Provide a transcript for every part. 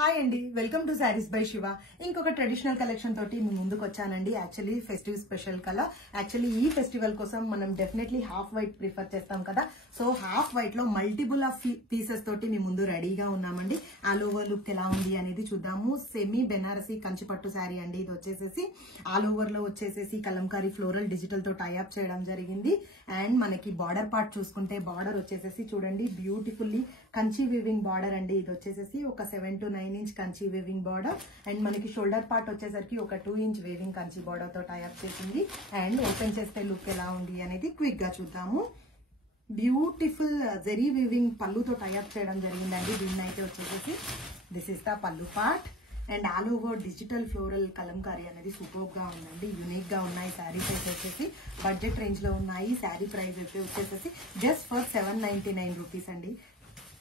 Hi అండి, welcome to saris by Shiva. ఇంకొక traditional collection తోటి మీ ముందుకు వచ్చానండి. Actually festive special colour. Actually ఈ ఫెస్టివల్ కోసం మనం డెఫినెట్లీ హాఫ్ వైట్ ప్రిఫర్ చేస్తాం కదా. సో హాఫ్ వైట్ లో మల్టిపుల్ ఆఫ్ పీసెస్ తోటి మీ ముందు రెడీగా ఉన్నామండి. ఆల్ ఓవర్ లుక్ ఎలా ఉంది అనేది చూద్దాము. సెమీ బెనారసీ కంచిపట్టు శారీ అండి. ఇది వచ్చేసేసి ఆల్ ఓవర్ లో వచ్చేసేసి కలంకారీ ఫ్లోరల్ డిజిటల్ తో టైఅప్ చేయడం జరిగింది. అండ్ మనకి బార్డర్ పార్ట్ చూసుకుంటే బార్డర్ వచ్చేసేసి చూడండి బ్యూటిఫుల్లీ కంచి వీవింగ్ బార్డర్ అండి. ఇది వచ్చేసేసి ఒక 7 to 9 inch Kanchi weaving border. And మనకి షోల్డర్ పార్ట్ వచ్చేసరికి ఒక 2 ఇంచ్ వేవింగ్ కంచి బార్డర్ తో టైఅప్ చేసింది. అండ్ ఓపెన్ చేస్తే లుక్ ఎలా ఉంది అనేది క్విక్ గా చూద్దాము. బ్యూటిఫుల్ జెరీ వీవింగ్ పళ్ళుతో టైఅప్ చేయడం జరిగిందండి. దీన్ని అయితే వచ్చేసేసి దిస్ ఇస్ ద పళ్ళు part. And all over digital floral Kalamkari అనేది సూపర్ గా ఉందండి. యూనిక్ గా ఉన్నాయి శారీస్ అయితే వచ్చేసి బడ్జెట్ రేంజ్ లో ఉన్నాయి. శారీ ప్రైస్ అయితే వచ్చేసేసి జస్ట్ ఫర్ 799 రూపీస్ అండి.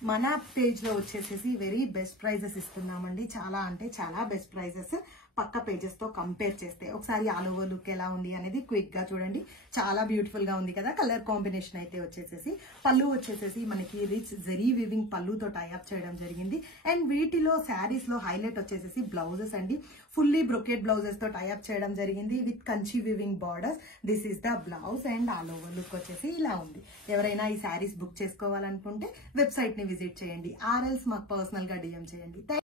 మన పేజ్ లో వచ్చేసేసి వెరీ బెస్ట్ ప్రైజెస్ ఇస్తున్నామండి. చాలా అంటే చాలా బెస్ట్ ప్రైజెస్ పక్క పేజెస్ తో కంపేర్ చేస్తే. ఒకసారి ఆల్ ఓవర్ లుక్ ఎలా ఉంది అనేది క్విక్ గా చూడండి. చాలా బ్యూటిఫుల్ గా ఉంది కదా. కలర్ కాంబినేషన్ అయితే వచ్చేసేసి పళ్ళు వచ్చేసేసి మనకి రిచ్ జెరీ వివింగ్ పళ్ళుతో టైఅప్ చేయడం జరిగింది. అండ్ వీటిలో శారీస్ లో హైలైట్ వచ్చేసేసి బ్లౌజెస్ అండి. ఫుల్లీ బ్రొకెట్ బ్లౌజెస్ తో టైఅప్ చేయడం జరిగింది with Kanchi weaving borders. This is the blouse. And all over look వచ్చేసి ఇలా ఉంది. ఎవరైనా ఈ శారీస్ బుక్ చేసుకోవాలనుకుంటే వెబ్సైట్ ని విజిట్ చేయండి. ఆర్ఎల్స్ మాకు పర్సనల్ గా డిఎం చేయండి.